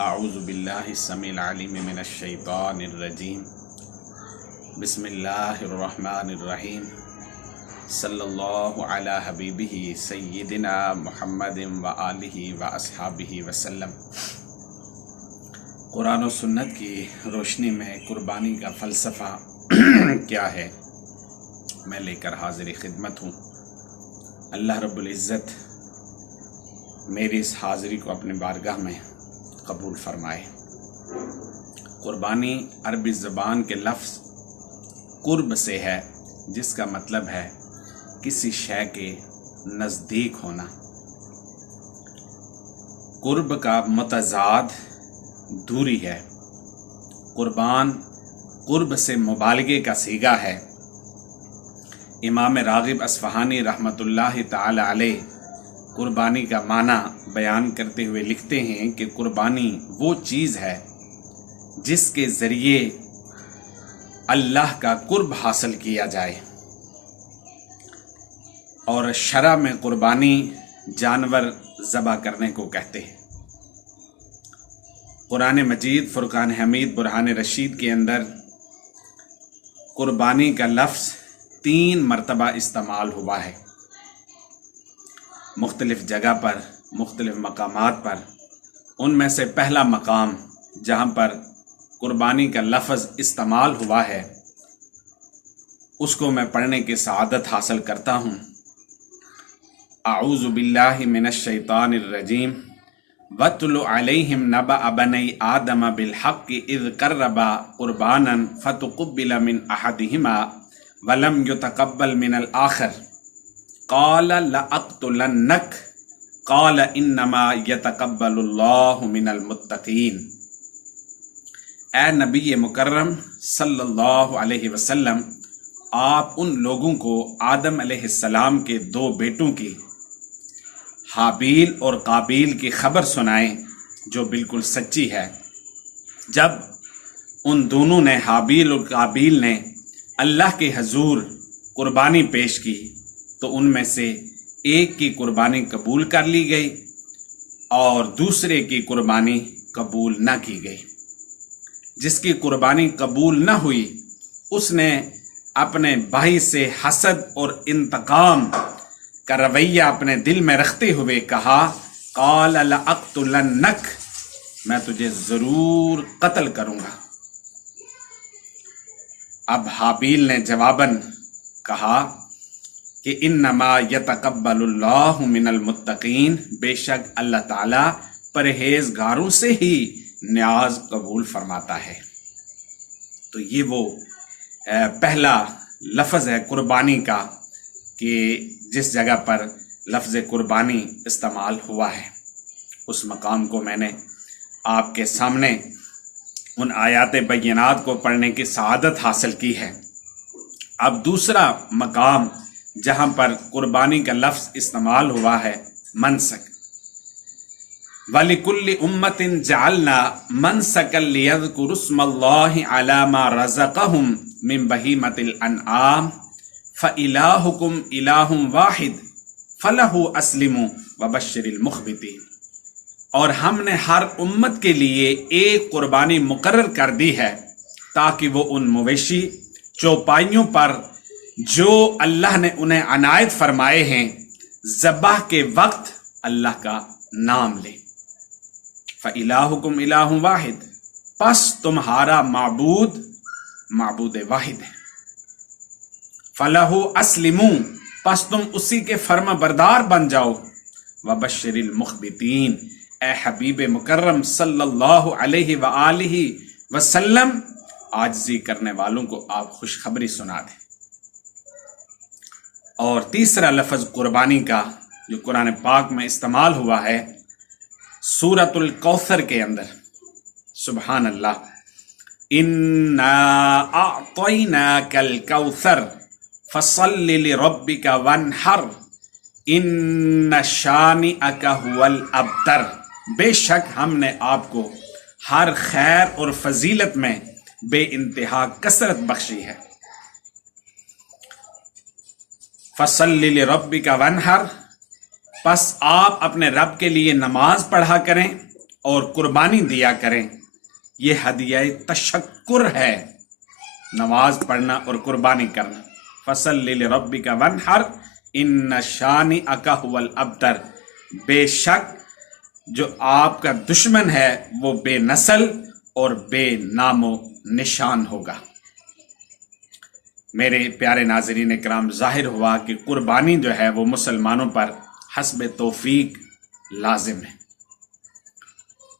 اعوذ باللہ السمیع العلیم من الشیطان الرجیم بسم اللہ الرحمن الرحیم صلی اللہ علی حبیبہ سیدنا محمد وآلہ واصحابہ وسلم۔ قرآن و سنت کی روشنی میں قربانی کا فلسفہ کیا ہے، میں لے کر حاضر خدمت ہوں۔ اللہ رب العزت میری اس حاضری کو اپنے بارگاہ میں قبول فرمائے۔ قربانی عربی زبان کے لفظ قرب سے ہے، جس کا مطلب ہے کسی شے کے نزدیک ہونا۔ قرب کا متضاد دوری ہے۔ قربان قرب سے مبالغے کا صیغہ ہے۔ امام راغب اصفہانی رحمۃ اللہ تعالی علیہ قربانی کا معنی بیان کرتے ہوئے لکھتے ہیں کہ قربانی وہ چیز ہے جس کے ذریعے اللہ کا قرب حاصل کیا جائے، اور شرع میں قربانی جانور ذبح کرنے کو کہتے ہیں۔ قرآن مجید فرقان حمید برہان رشید کے اندر قربانی کا لفظ 3 مرتبہ استعمال ہوا ہے، مختلف جگہ پر، مختلف مقامات پر۔ ان میں سے پہلا مقام جہاں پر قربانی کا لفظ استعمال ہوا ہے، اس کو میں پڑھنے کی سعادت حاصل کرتا ہوں۔ اعوذ باللہ من الشیطان الرجیم وَاتْلُ عَلَيْهِمْ نَبَأَ بَنِي آدَمَ بِالْحَقِّ إِذْ قَرَّبَا قُرْبَانًا فَتُقُبِّلَ مِنْ أَحَدِهِمَا وَلَمْ يُتَقَبَّلْ مِنَ الْآخَرِ قَالَ لَأَقْتُلَنَّكَ قَالَ إِنَّمَا يَتَقَبَّلُ اللَّهُ مِنَ الْمُتَّقِينَ۔ اے نبی مکرم صلی اللہ علیہ وسلم، آپ ان لوگوں کو آدم علیہ السلام کے 2 بیٹوں کی، حابیل اور قابیل کی خبر سنائیں جو بالکل سچی ہے۔ جب ان دونوں نے، حابیل اور قابیل نے، اللہ کے حضور قربانی پیش کی تو ان میں سے ایک کی قربانی قبول کر لی گئی اور دوسرے کی قربانی قبول نہ کی گئی۔ جس کی قربانی قبول نہ ہوئی، اس نے اپنے بھائی سے حسد اور انتقام کا رویہ اپنے دل میں رکھتے ہوئے کہا، قال لأقتلنک، میں تجھے ضرور قتل کروں گا۔ اب حابیل نے جواباً کہا کہ انما یتقبل اللہ من المتقین، بے شک اللہ تعالیٰ پرہیزگاروں سے ہی نیاز قبول فرماتا ہے۔ تو یہ وہ پہلا لفظ ہے قربانی کا کہ جس جگہ پر لفظ قربانی استعمال ہوا ہے، اس مقام کو میں نے آپ کے سامنے ان آیات بینات کو پڑھنے کی سعادت حاصل کی ہے۔ اب دوسرا مقام جہاں پر قربانی کا لفظ استعمال ہوا ہے، منسک۔ وَلِكُلِّ أُمَّةٍ جَعَلْنَا مَنْسَكًا لِيَذْكُرُوا اسْمَ اللَّهِ عَلَى مَا رَزَقَهُمْ مِنْ بَهِيمَةِ الْأَنْعَامِ فَإِلَٰهُكُمْ إِلَٰهٌ وَاحِدٌ فَلَهُ أَسْلِمُوا وَبَشِّرِ الْمُخْبِتِينَ۔ اور ہم نے ہر امت کے لیے ایک قربانی مقرر کر دی ہے تاکہ وہ ان مویشی چوپائیوں پر جو اللہ نے انہیں عنایت فرمائے ہیں، ذبح کے وقت اللہ کا نام لے۔ فَإِلَٰهُكُمْ إِلَٰهٌ وَاحِدٌ، پس تمہارا معبود واحد ہے۔ فَلَهُ أَسْلِمُوا، پس تم اسی کے فرما بردار بن جاؤ۔ وَبَشِّرِ الْمُخْبِتِينَ، اے حبیب مکرم صلی اللہ علیہ وآلہ وسلم، عاجزی کرنے والوں کو آپ خوشخبری سنا دیں۔ اور تیسرا لفظ قربانی کا جو قرآن پاک میں استعمال ہوا ہے، سورۃ الکوثر کے اندر، سبحان اللہ، اِنَّا أَعْطَيْنَاكَ الْكَوْثَرَ فَصَلِّ لِرَبِّكَ وَانْحَرْ إِنَّ شَانِئَكَ هُوَ الْأَبْتَرُ، بے شک ہم نے آپ کو ہر خیر اور فضیلت میں بے انتہا کثرت بخشی ہے۔ فَصَلِّ لِرَبِّكَ وَانْحَرْ، پس آپ اپنے رب کے لیے نماز پڑھا کریں، اور قربانی دیا کریں، یہ ہدیہ تشکر ہے، نماز پڑھنا اور قربانی کرنا۔ فَصَلِّ لِرَبِّكَ وَانْحَرْ إِنَّ شَانِئَكَ هُوَ الْأَبْتَرُ، بے شک جو آپ کا دشمن ہے وہ بے نسل اور بے نام و نشان ہوگا۔ میرے پیارے ناظرین کرام، ظاہر ہوا کہ قربانی جو ہے وہ مسلمانوں پر حسب توفیق لازم ہے،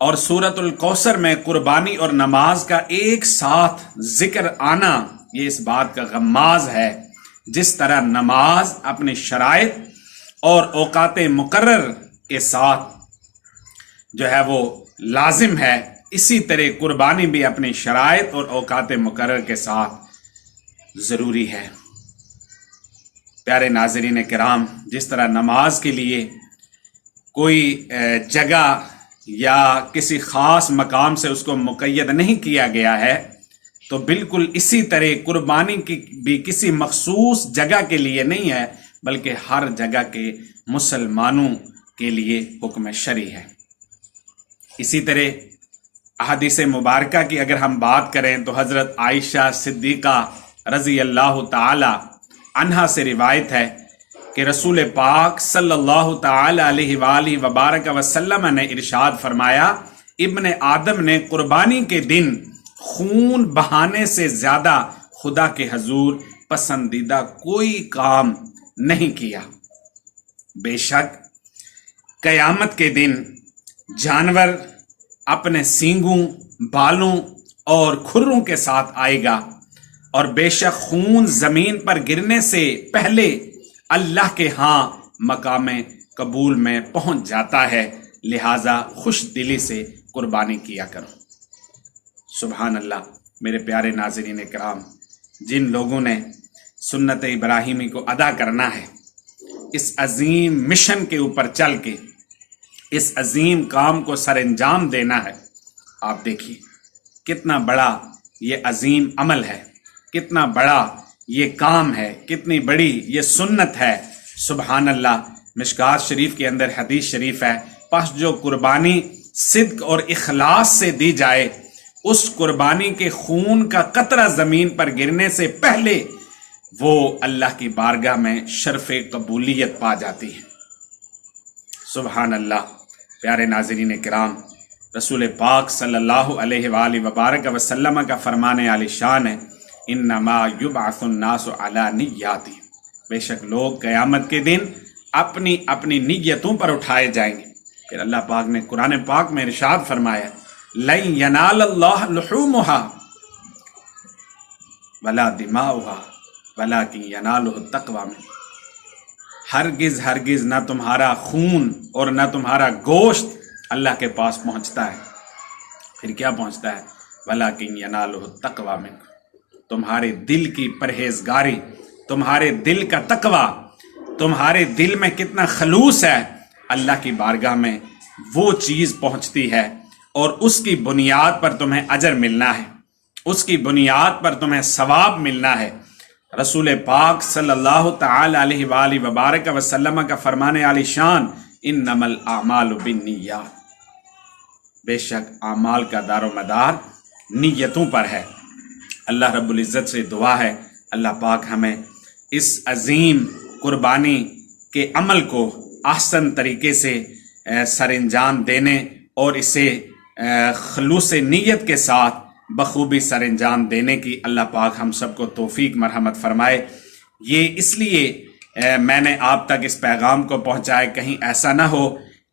اور سورۃ الکوثر میں قربانی اور نماز کا ایک ساتھ ذکر آنا یہ اس بات کا غماز ہے، جس طرح نماز اپنی شرائط اور اوقات مقرر کے ساتھ جو ہے وہ لازم ہے، اسی طرح قربانی بھی اپنی شرائط اور اوقات مقرر کے ساتھ ضروری ہے۔ پیارے ناظرین کرام، جس طرح نماز کے لیے کوئی جگہ یا کسی خاص مقام سے اس کو مقید نہیں کیا گیا ہے، تو بالکل اسی طرح قربانی کی بھی کسی مخصوص جگہ کے لیے نہیں ہے، بلکہ ہر جگہ کے مسلمانوں کے لیے حکم شرعی ہے۔ اسی طرح احادیث مبارکہ کی اگر ہم بات کریں تو حضرت عائشہ صدیقہ رضی اللہ تعالی عنہا سے روایت ہے کہ رسول پاک صلی اللہ تعالی علیہ وآلہ وبارک وسلم نے ارشاد فرمایا، ابن آدم نے قربانی کے دن خون بہانے سے زیادہ خدا کے حضور پسندیدہ کوئی کام نہیں کیا۔ بے شک قیامت کے دن جانور اپنے سینگوں، بالوں اور کھروں کے ساتھ آئے گا، اور بے شک خون زمین پر گرنے سے پہلے اللہ کے ہاں مقام قبول میں پہنچ جاتا ہے، لہذا خوش دلی سے قربانی کیا کرو۔ سبحان اللہ۔ میرے پیارے ناظرین کرام، جن لوگوں نے سنت ابراہیمی کو ادا کرنا ہے، اس عظیم مشن کے اوپر چل کے اس عظیم کام کو سر انجام دینا ہے، آپ دیکھیے کتنا بڑا یہ عظیم عمل ہے، کتنا بڑا یہ کام ہے، کتنی بڑی یہ سنت ہے۔ سبحان اللہ۔ مشکات شریف کے اندر حدیث شریف ہے، پس جو قربانی صدق اور اخلاص سے دی جائے، اس قربانی کے خون کا قطرہ زمین پر گرنے سے پہلے وہ اللہ کی بارگاہ میں شرف قبولیت پا جاتی ہے۔ سبحان اللہ۔ پیارے ناظرین کرام، رسول پاک صلی اللہ علیہ وآلہ وبارک وسلم کا فرمان عالی شان ہے، انما یبعث الناس علی نیاتہم، بے شک لوگ قیامت کے دن اپنی اپنی نیتوں پر اٹھائے جائیں گے۔ پھر اللہ پاک نے قرآن پاک میں ارشاد فرمایا، لن ینال اللہ لحومها ولا دماؤها ولکن ینالہ التقوی منکم، ہرگز ہرگز نہ تمہارا خون اور نہ تمہارا گوشت اللہ کے پاس پہنچتا ہے، پھر کیا پہنچتا ہے؟ وَلَكِنْ يَنَالُهُ التَّقْوَى مِنْكُمْ، تمہارے دل کی پرہیزگاری، تمہارے دل کا تقوی، تمہارے دل میں کتنا خلوص ہے، اللہ کی بارگاہ میں وہ چیز پہنچتی ہے، اور اس کی بنیاد پر تمہیں اجر ملنا ہے، اس کی بنیاد پر تمہیں ثواب ملنا ہے۔ رسول پاک صلی اللہ تعالی علیہ وآلہ وبارک وسلم کا فرمان عالی شان، انما الاعمال بالنیات، بے شک اعمال کا دار و مدار نیتوں پر ہے۔ اللہ رب العزت سے دعا ہے اللہ پاک ہمیں اس عظیم قربانی کے عمل کو احسن طریقے سے سر انجام دینے اور اسے خلوص نیت کے ساتھ بخوبی سر انجام دینے کی اللہ پاک ہم سب کو توفیق مرحمت فرمائے۔ یہ اس لیے میں نے آپ تک اس پیغام کو پہنچائے، کہیں ایسا نہ ہو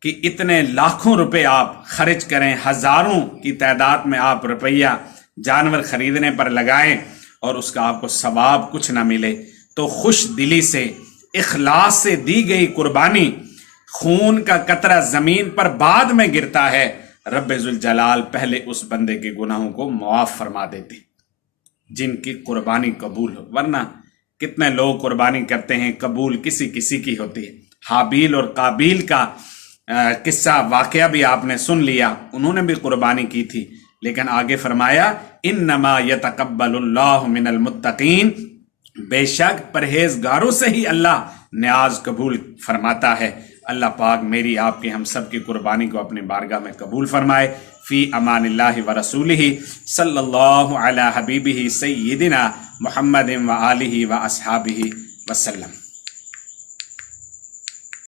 کہ اتنے لاکھوں روپے آپ خرچ کریں، ہزاروں کی تعداد میں آپ روپیہ جانور خریدنے پر لگائیں اور اس کا آپ کو ثواب کچھ نہ ملے۔ تو خوش دلی سے، اخلاص سے دی گئی قربانی، خون کا قطرہ زمین پر بعد میں گرتا ہے، رب ذوالجلال پہلے اس بندے کے گناہوں کو معاف فرما دیتے جن کی قربانی قبول ہو۔ ورنہ کتنے لوگ قربانی کرتے ہیں، قبول کسی کسی کی ہوتی ہے۔ حابیل اور قابیل کا قصہ واقعہ بھی آپ نے سن لیا، انہوں نے بھی قربانی کی تھی، لیکن آگے فرمایا انما یتقبل اللہ من المتقین، بے شک پرہیزگاروں سے ہی اللہ نیاز قبول فرماتا ہے۔ اللہ پاک میری آپ کی ہم سب کی قربانی کو اپنی بارگاہ میں قبول فرمائے. فی امان اللہ و رسولہ صلی اللہ علی حبیبہ سیدنا محمد و آلہ و اصحابہ وسلم.